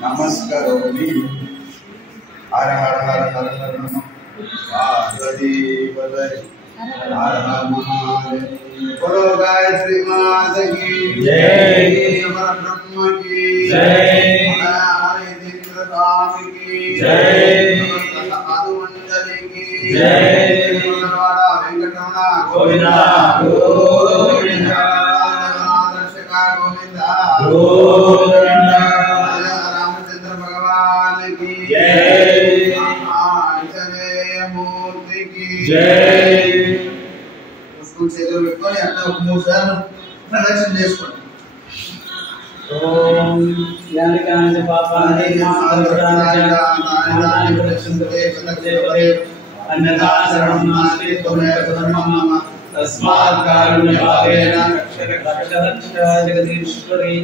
नमस्करोमि। हर हर हर हर हर नमः पार्वती पतये हर हर महादेव। बोलो गायत्री माता की जय, ब्रह्म की जय, हरिंद्र स्वामी की जय, आदुमंडली की जय, वेंकटरमण गोविंदा गोविंदा, दर्शका गोविंदा गोविंदा, रामचंद्र भगवान की जय, आंजनेय मूर्ति की जय। उसको చేతులు పెట్టుకొని అట్లా మూడు సార్లు ప్రదక్షిణ చేసుకోండి। ఓం యానికాని పాపాని మాతృదాని ప్రదక్షిణతే ప్రదక్షిణతే అన్నదాన శరణం నాస్తి త్వమేవ ధర్మః తస్మాత్ కారుణ్యభావేన రక్ష జగదీశ్వరి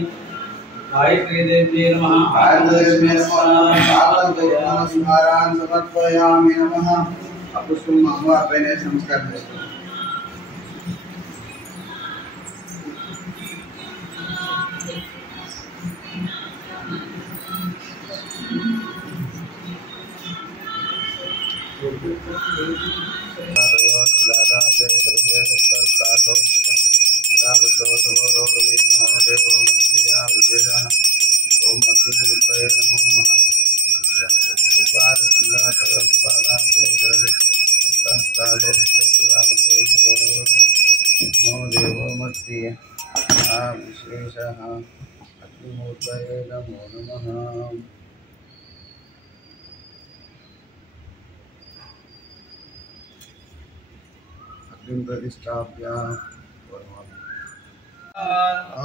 గాయత్రీ దేవ్యై నమః ఆనందలక్ష్మీ నమస్కారాన్ సమర్పయామి నమః। అప్పుడు అమ్మవారి పైన నమస్కారం చేసుకోండి।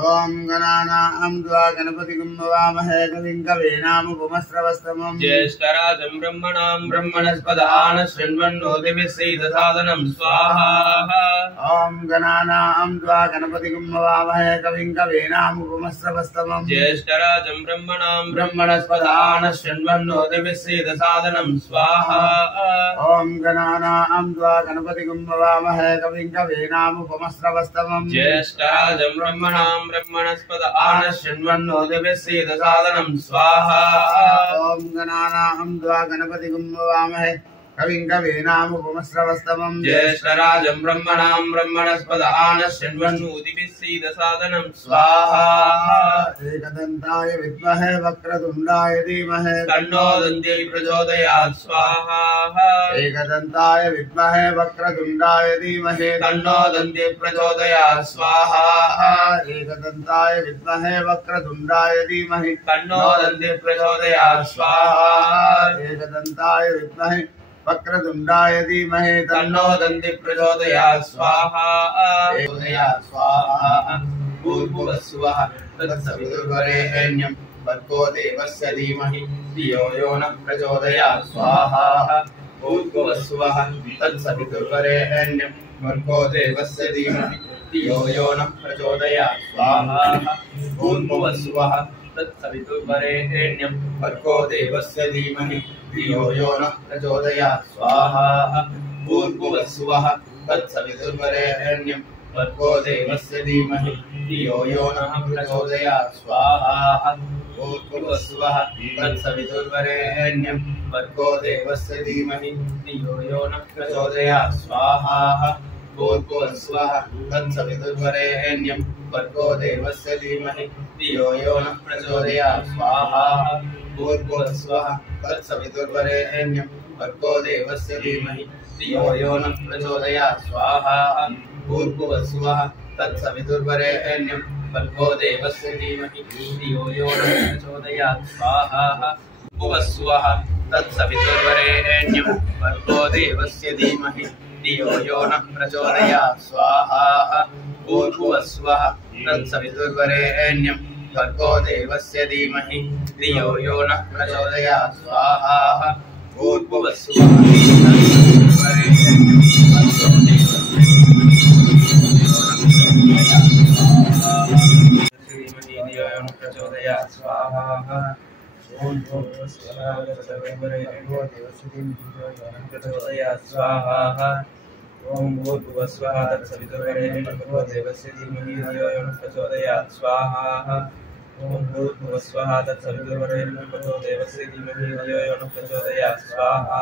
ओम गणानां त्वा गणपतिं नमामहे कविं कवीनामुपमस्रवस्तमं ज्येष्ठराजं ब्रह्मणां ब्रह्मणस्पदान शृण्वन्नोतिभिः सीदसादनं स्वाहा। ओम गणानां त्वा गणपतिं नमामहे कविं कवीनामुपमस्रवस्तमं ज्येष्ठराजं ब्रह्मणां ब्रह्मणस्पदान शृण्वन्नोतिभिः सीदसादनं स्वाहा। ओम गणानां त्वा गणपतिं नमामहे कविं कवीनामुपमस्रवस्तमं ज्येष्ठराजं ब्रह्मणां ब्रह्मणस्पदान शृण्वन्नोतिभिः सीदसादनं स्वाहा। ओम गणानां त्वा गणपतिं नमामहे कविं कवीनामुपमस्रवस्तमं ज्येष्ठराजं ब्रह्मणां ब्रह्मणस्पदान शृण्वन्नोतिभिः सीदसादनं स्वाहा। एकदन्ताय विद्महे वक्रतुण्डाय धीमहि तन्नो दन्ती प्रचोदयात् स्वाहा। एकदन्ताय विद्महे वक्रतुण्डाय धीमहि तन्नो दन्ती प्रचोदयात् स्वाहा। एकदन्ताय विद्महे वक्रतुण्डाय धीमहि तन्नो दन्ती प्रचोदयात् स्वाहा। एकदन्ताय विद्महे वक्रतुण्डाय धीमहि तन्नो दन्ती प्रचोदयात् स्वाहा। स्वाहा। भूर्भुवस्सुवः तत्सवितुर्वरेण्यं भर्गो देवस्य धीमहि धियो यो नः प्रचोदयात् स्वाहा। भूर्भुवस्सुवः तत्सवितुर्वरेण्यं भर्गो देवस्य धीमहि धियो यो नः प्रचोदयात् स्वाहा। भूर्भुवस्सुवः तत्सवितुर्वरेण्यं भर्गो देवस्य धीमहि धियो यो नः प्रचोदयात् स्वाहा। भूर्भुवस्सुवः तत्सवितुर्वरेण्यं भर्गो देवस्य धीमहि धियो यो नः प्रचोदयात् स्वाहा। भूर्भुवस्सुवः तत्सवितुर्वरेण्यं भर्गो देवस्य धीमहि धियो यो नः प्रचोदयात् स्वाहा। भूर्भुवस्सुवः तत्सवितुर्वरेण्यं भर्गो देवस्य धीमहि धियो यो नः प्रचोदयात् स्वाहा। भूर्भुवस्सुवः तत्सवितुर्वरेण्यं भर्गो देवस्य धीमहि धियो यो नः प्रचोदयात् स्वाहा। भूर्भुवस्सुवः तत्सवितुर्वरेण्यं भर्गो देवस्य धीमहि धियो यो नः प्रचोदयात् स्वाहा। भूर्भुवस्सुवः तत्सवितुर्वरेण्यं भर्गो देवस्य धीमहि धियो यो नः प्रचोदयात् स्वाहा। भूर्भुवस्सुवः तत्सवितुर्वरेण्यं भर्गो देवस्य धीमहि धियो यो नः प्रचोदयात् स्वाहा। भूर्भुवस्सुवः प्रचोदयात् स्वाहा। ओम प्रचोदयात् स्वाहा। ओम भूर्भुवस्वः तत्सवितुर्वरेण्यं भर्गो देवस्य धीमहि धियो यो नः प्रचोदयात् स्वाहा ओम भूर्भुवस्वः तत्सवितुर्वरेण्यं भर्गो देवस्य धीमहि धियो यो नः प्रचोदयात् स्वाहा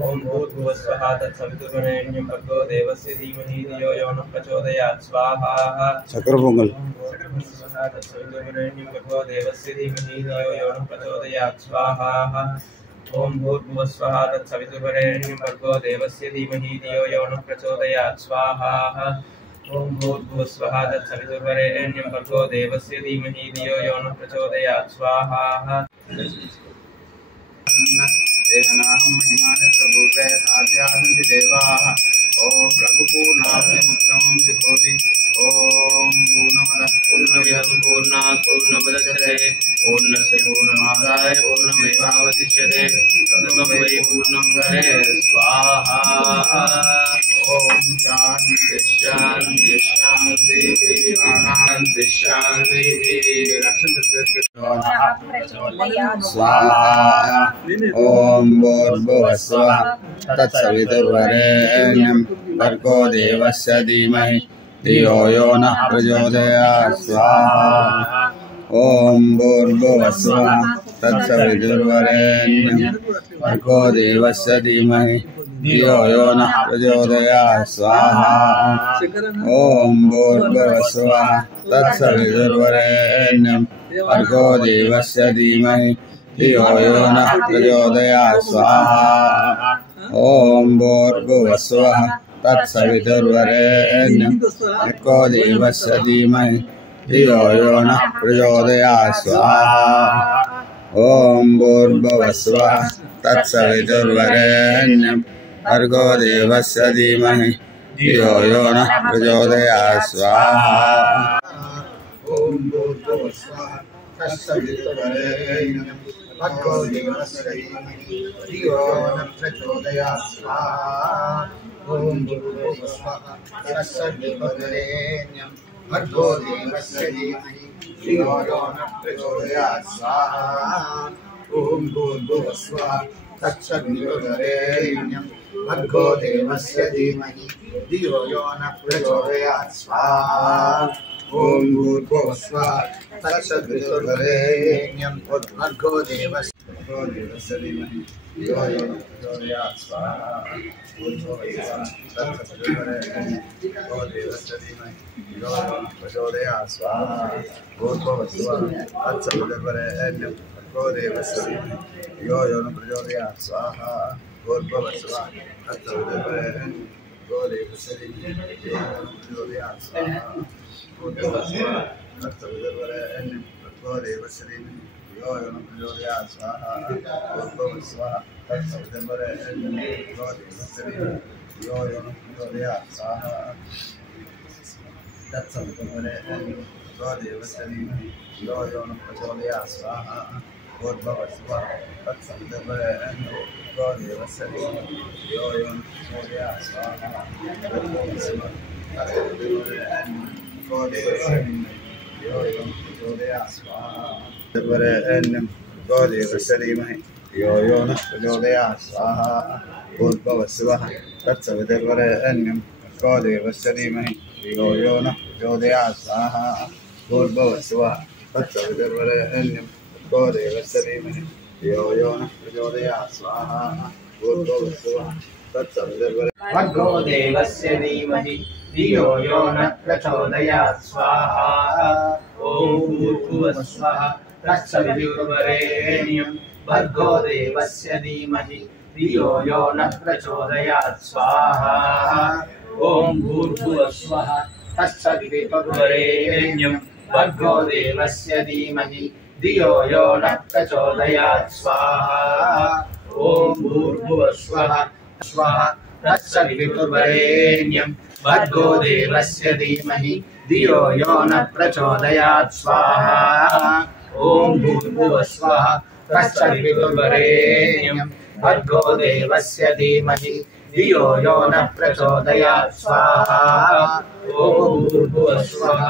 ओम भूर्भुवस्वः तत्सवितुर्वरेण्यं भर्गो देवस्य धीमहि धियो यो नः प्रचोदयात् स्वाहा चक्र पोंगल तत्सवितुर्वरेण्यं भर्गो देवस्य धीमहि धियो यो नः प्रचोदयात् स्वाहा ओम भूर्भुवस्वः तत्सवितुर्वरेण्यं भर्गो देवस्य धीमहि धियो यो नः प्रचोदयात् स्वाहा ओम भूर्भुवस्वः तत्सवितुर्वरेण्यं भर्गो देवस्य धीमहि धियो यो नः प्रचोदयात् स्वाहा देहनाहं महिमानि प्रभुते आद्यासन्ति देवाः ओम रघुपूर्णाभ्यमुत्तमं जुहोति ओम पूर्णमदः पूर्णमिदं पूर्णात् पूर्णमुदच्यते पूर्णस्य पूर्णमादाय पूर्णमेवावशिष्यते तदुपरि पूर्णं करे स्वाहा ओम शांति शांति शांति शांति शांति स्वाहा ओम भूर्भुवस्वः तत्सवितुर्वरेण्यं भर्गो देवस्य धीमहि धियो यो नः प्रचोदयात् स्वाहा ओम भूर्भुवस्वः तत्सवितुर्वरेण्यं भर्गो देवस्य धीमहि धियो यो नः प्रचोदयात् स्वाहा ओम भूर्भुवस्वः तत्सवितुर्वरेण्यं भर्गो देवस्य धीमहि धियो यो नः प्रचोदयात् स्वाहा ओम भूर्भुवस्वः तत्सवितुर्वरेण्यं भर्गो देवस्य धीमहि धियो यो नः प्रचोदयात् स्वाहा ओम भूर्भुवस्वः तत्सवितुर्वरेण्यं भर्गो देवस्य धीमहि धियो यो नः प्रचोदयात् स्वाहा ओम भूर्भुवस्वः तत्सवितुर्वरेण्यं भर्गो देवस्य धीमहि धियो नः प्रचोदयात् स्वाहा ओम भूर्भुवस्वः तत्सवितुर्वरेण्यं भर्गो देवस्य धीमहि धियो यो नः प्रचोदयात् स्वाहा ओम भूर्भुवस्वः तत्सवितुर्वरेण्यं भर्गो देवस्य धीमहि धियो यो नः प्रचोदयात् स्वाहा ओम भूर्भुवस्वः तत्सवितुर्वरेण्यं भर्गो देवस्य धीमहि धियो यो नः प्रचोदयात् स्वाहा भूर्भुवस्वः तत्सवितुर्वरेण्यं भर्गो देवस्य धीमहि धियो यो नः प्रचोदयात् स्वाहा भूर्भुवस्वः तत्सवितुर्वरेण्यं भर्गो देवस्य धीमहि धियो यो नः प्रचोदयात् स्वाहा भूर्भुवस्वः तत्सवितुर्वरेण्यं भर्गो देवस्य धीमहि धियो यो नः प्रचोदयात् स्वाहा भूर्भुवस्वः तत्सवितुर्वरेण्यं भर्गो देवस्य धीमहि धियो यो नः प्रचोदयात् स्वाहा भूर्भुवस्वः तत्सवितुर्वरेण्यं भर्गो देवस्य धीमहि धियो यो नः प्रचोदयात् स्वाहा तत्सवितुर्वरेण्यं भर्गो देवस्य धीमहि धियो यो नः प्रचोदयात् स्वाहा भूर्भुवस्वः तत्सवितुर्वरेण्यं भर्गो देवस्य धीमहि धियो यो नः प्रचोदयात् स्वाहा भूर्भुवस्वः तत्सवितुर्वरेण्यं भर्गो देवस्य धीमहि धियो यो नः प्रचोदयात् स्वाहा तत्सवितुर्वरेण्यं भर्गो देवस्य धीमहि धियो यो नः प्रचोदयात् स्वाहा भूर्भुवस्वः तत्सवितुर्वरेण्यं भर्गो देवस्य धीमहि धियो यो नः प्रचोदयात् स्वाहा भूर्भुवस्वः तत्सवितुर्वरेण्यं भर्गो देवस्य धीमहि धियो यो नः प्रचोदयात् स्वाहा भूर्भुवस्वः तत्सवितुर्वरेण्यं भर्गो देवस्य धीमहि धियो यो नः प्रचोदयात् स्वाहा ओम भूर्भुवस्वः तत्सवितुर्वरेण्यं भर्गो देवस्य धीमहि धियो यो नः प्रचोदयात् स्वाहा ओम भूर्भुवस्वः तत्सवितुर्वरेण्यं भर्गो देवस्य धीमहि धियो यो नः प्रचोदयात् स्वाहा ओम भूर्भुवस्वः तत्सवितुर्वरेण्यं भर्गो देवस्य धीमहि धियो यो नः प्रचोदयात् स्वाहा ओम भूर्भुवस्वः तत्सवितुर्वरेण्यं भर्गो देवस्य धीमहि धियो यो नः प्रचोदयात् स्वाहा ओम भूर्भुवस्वः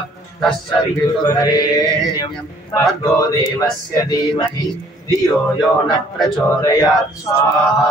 तत्सवितुर्वरेण्यं भर्गो देवस्य धीमहि धियो यो नः प्रचोदयात् स्वाहा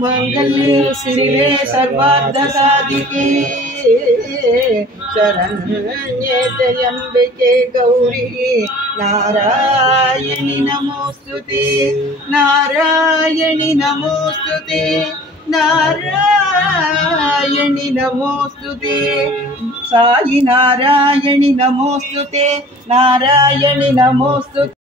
मंगल्ये शिवे सर्वार्धसाधिके शरण्ये त्र्यंबके गौरी नारायणि नमोस्तुते नारायणि नमोस्तुते नारायणि नमोस्तुते साई नारायणि नमोस्तुते नारायणि नमोस्तुते।